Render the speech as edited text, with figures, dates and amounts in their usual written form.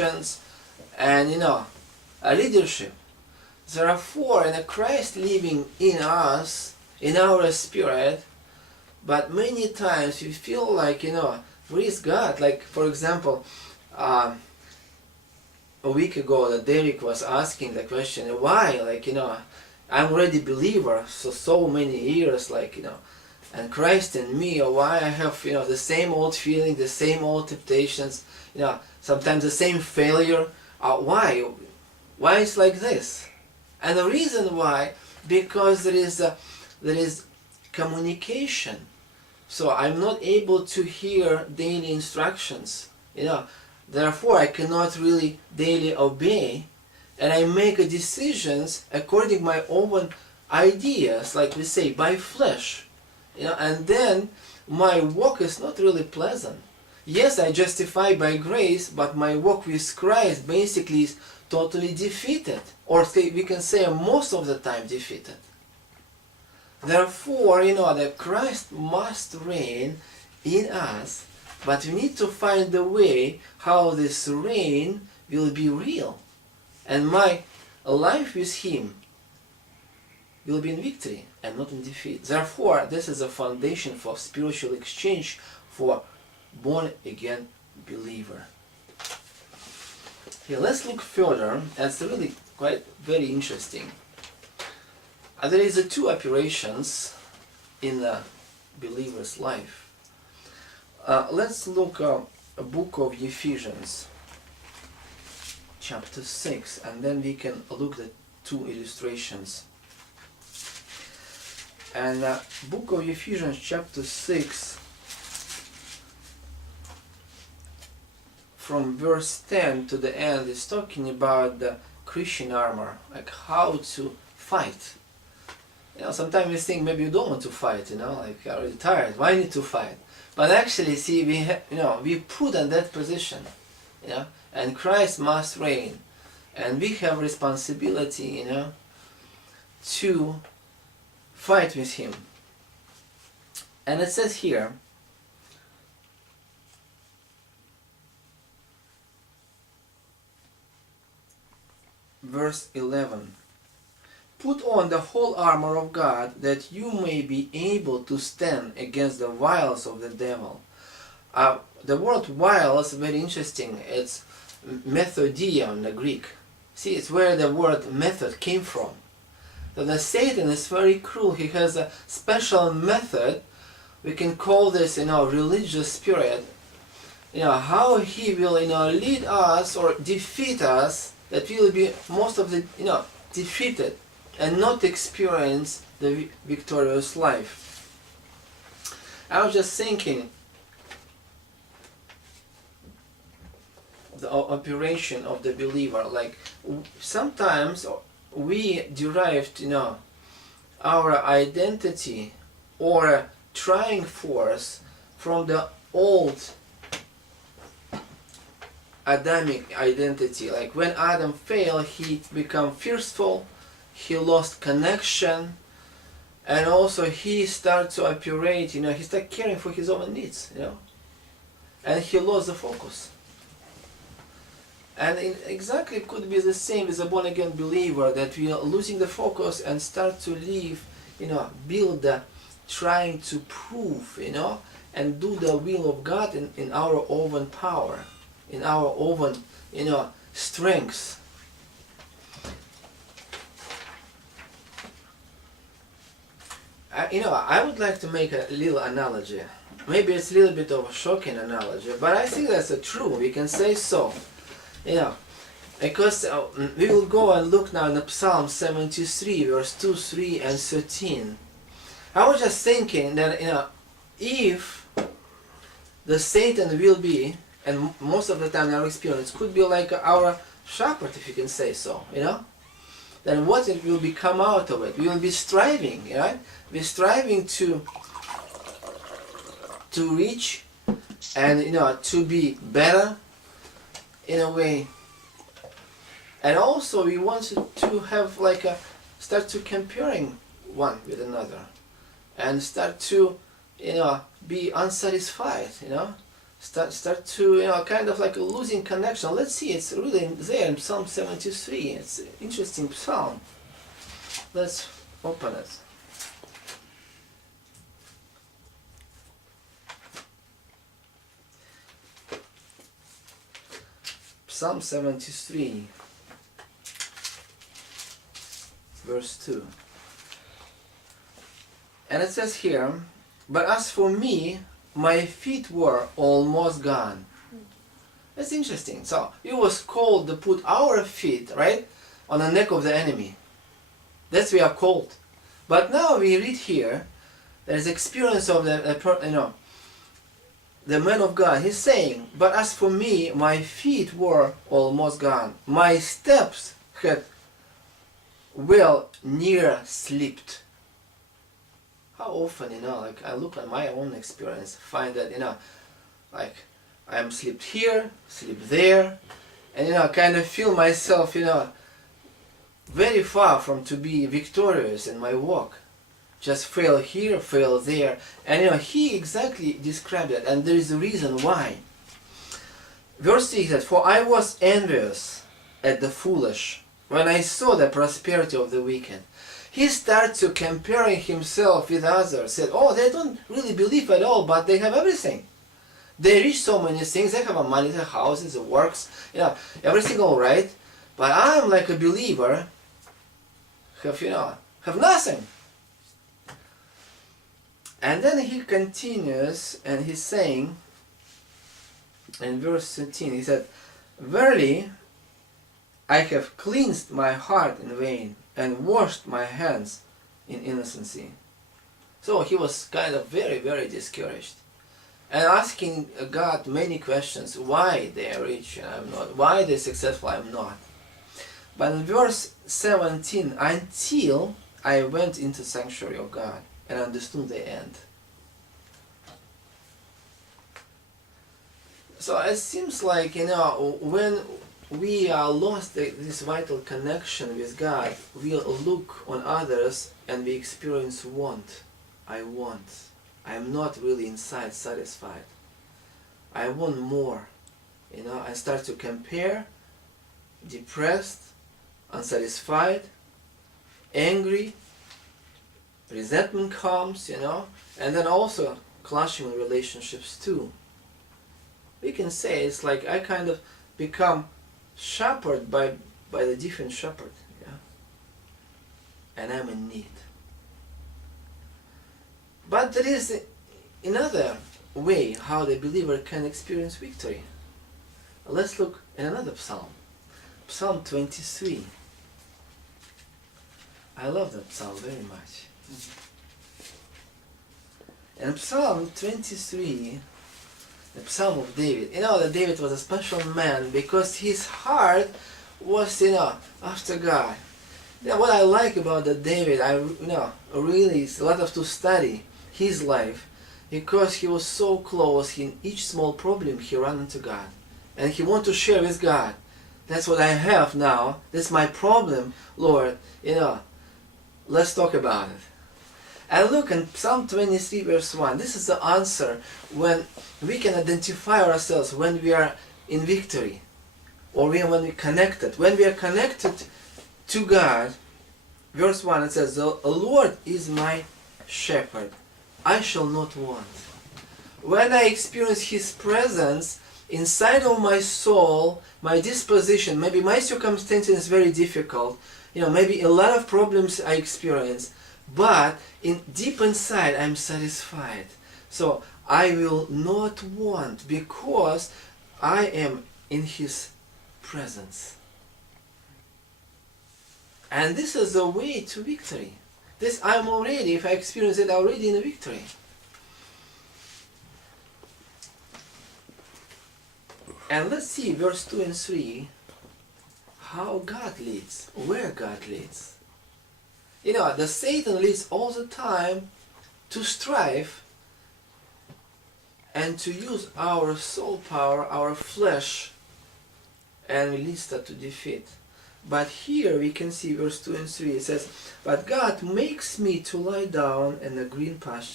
and a leadership. Therefore, Christ living in us, in our spirit, but many times we feel like, where is God? Like, for example, a week ago, that Derek was asking the question, why? Like, I'm already believer, so many years, like, and Christ in me, or why I have, the same old feeling, the same old temptations, sometimes the same failure. Why? Why it's like this? And the reason why, because there is communication. So I'm not able to hear daily instructions. Therefore I cannot really daily obey, and I make decisions according to my own ideas, like we say, by flesh. And then my walk is not really pleasant. Yes, I justify by grace, but my walk with Christ basically is totally defeated, or we can say most of the time defeated. Therefore, that Christ must reign in us, but we need to find a way how this reign will be real, and my life with Him will be in victory and not in defeat. Therefore, this is a foundation for spiritual exchange for born-again believer. Here, let's look further. It's really quite very interesting. There is two operations in the believer's life. Let's look at a book of Ephesians, chapter 6, and then we can look at two illustrations. And book of Ephesians, chapter 6, from verse 10 to the end, is talking about the Christian armor, like how to fight. Sometimes we think maybe you don't want to fight, like you're already tired, why need to fight? But actually, see, we put in that position, and Christ must reign, and we have responsibility, to fight with Him. And it says here, verse 11, put on the whole armor of God, that you may be able to stand against the wiles of the devil. The word wiles is very interesting. It's methodia in the Greek. See, it's where the word method came from. So the Satan is very cruel. He has a special method. We can call this, religious spirit. How he will, lead us or defeat us, that we will be most of the, defeated and not experience the victorious life. I was just thinking, the operation of the believer, like sometimes we derived, our identity or trying force from the old Adamic identity. Like when Adam failed, he became fearful, he lost connection, and also he started to operate, he started caring for his own needs, and he lost the focus. And exactly it could be the same as a born-again believer, that we are losing the focus and start to live, build the, trying to prove, and do the will of God in our own power, in our own, strengths. I would like to make a little analogy. Maybe it's a little bit of a shocking analogy, but I think that's true. We can say so. Because we will go and look now in the Psalm 73, verse 2, 3, and 13. I was just thinking that, if the Satan will be, and most of the time in our experience, could be like our shepherd, if you can say so, then what it will be come out of it? We will be striving, right? We're striving to reach and, to be better in a way. And also we want to have like start to comparing one with another, and start to be unsatisfied, start to, kind of like losing connection. Let's see, it's really there in Psalm 73. It's an interesting psalm. Let's open it. Psalm 73, verse 2. And it says here, "But as for me, my feet were almost gone." That's interesting. So it was called to put our feet, right, on the neck of the enemy. That's we are called. But now we read here, there's experience of the man of God. He's saying, "But as for me, my feet were almost gone. My steps had well near slipped." How often, like I look at my own experience, find that, like I'm slipped here, slip there, and kind of feel myself, very far from to be victorious in my walk. Just fail here, fail there. And he exactly described it, and there is a reason why. Verse 6 says, "For I was envious at the foolish when I saw the prosperity of the wicked." He starts to comparing himself with others. Said, "Oh, they don't really believe at all, but they have everything. They reach so many things. They have a money, their houses, their works, everything all right. But I'm like a believer, have nothing." And then he continues, and he's saying, in verse 13, he said, "Verily, I have cleansed my heart in vain, and washed my hands in innocency." So he was kind of very, very discouraged, and asking God many questions. Why they are rich and I'm not? Why they're successful, I'm not? But in verse 17, "Until I went into the sanctuary of God and understood the end." So it seems like, when we are lost this vital connection with God, we look on others and we experience want. I want. I am not really inside satisfied. I want more. I start to compare, depressed, unsatisfied, angry, resentment comes, and then also clashing relationships too. We can say it's like I kind of become shepherded by the different shepherd, and I'm in need. But there is another way how the believer can experience victory. Let's look at another psalm, Psalm 23. I love that psalm very much. And Psalm 23, the Psalm of David. That David was a special man because his heart was, after God. What I like about that David, really is a lot of to study his life, because he was so close. In each small problem he ran into God, and he wanted to share with God. That's what I have now. That's my problem, Lord. Let's talk about it. And look in Psalm 23 verse 1. This is the answer when we can identify ourselves when we are in victory, or when we're connected. When we are connected to God, verse 1, it says, "The Lord is my shepherd, I shall not want." When I experience His presence inside of my soul, my disposition, maybe my circumstances is very difficult, maybe a lot of problems I experience, but deep inside I'm satisfied. So I will not want, because I am in His presence. And this is the way to victory. This I'm already, if I experience it, already in a victory. And let's see verse 2 and 3, how God leads, where God leads. The Satan leads all the time to strive and to use our soul power, our flesh, and leads that to defeat. But here we can see verse 2 and 3, it says, "But God makes me to lie down in the green pasture.